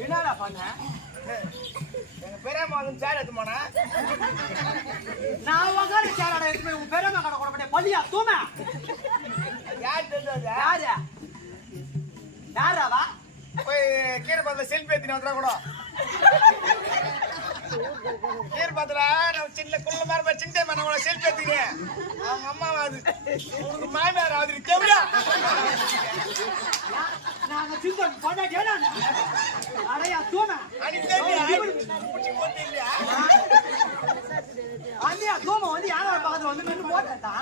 என்னடா பண்ண பெரியம்மா வந்து சேர் எடுத்து போனா நான் உக்கார சேரடா எடுத்து உன் பெரியம்மா கடை கூட பள்ளியா தூம யார் தெரிஞ்சது யாராவா போய் கீரை பாத்துல செல்ஃபி எடுத்து வந்துடா கூட கீரை பாத்துல நான் சின்ன குள்ள மாதிரி சின்ன நான் செல்ஃபி எடுத்துக்கிறேன் அவங்க அம்மா அது உனக்கு மாமியார் ஆகுது தேவையா நாங்க சின்ன பண்ண கேடான அடையா தூம அண்ணியா தூம வந்து யாரோட பக்கத்துல வந்து நின்று போட்டா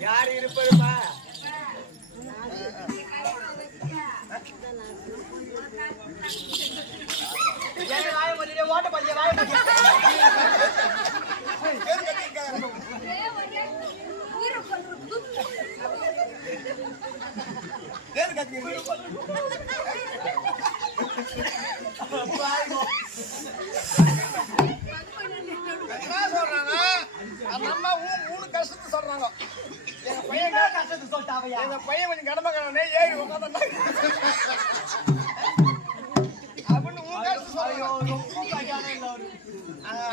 யார் இருப்பதுப்பா ஓட்ட பள்ளிய வாய கஷ்டத்தை சொல்றாங்க எங்க பையன் கஷ்டத்தை சொல்லிட்டாங்க எங்க பையன் கொஞ்சம் கடமை கடனே ஏறி உட்காந்து அப்படின்னு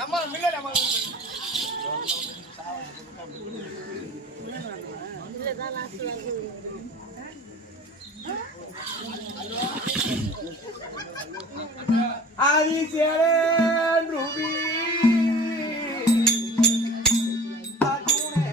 அம்மா மில்லட் அம்மா ஆதி சேரன் ரூபி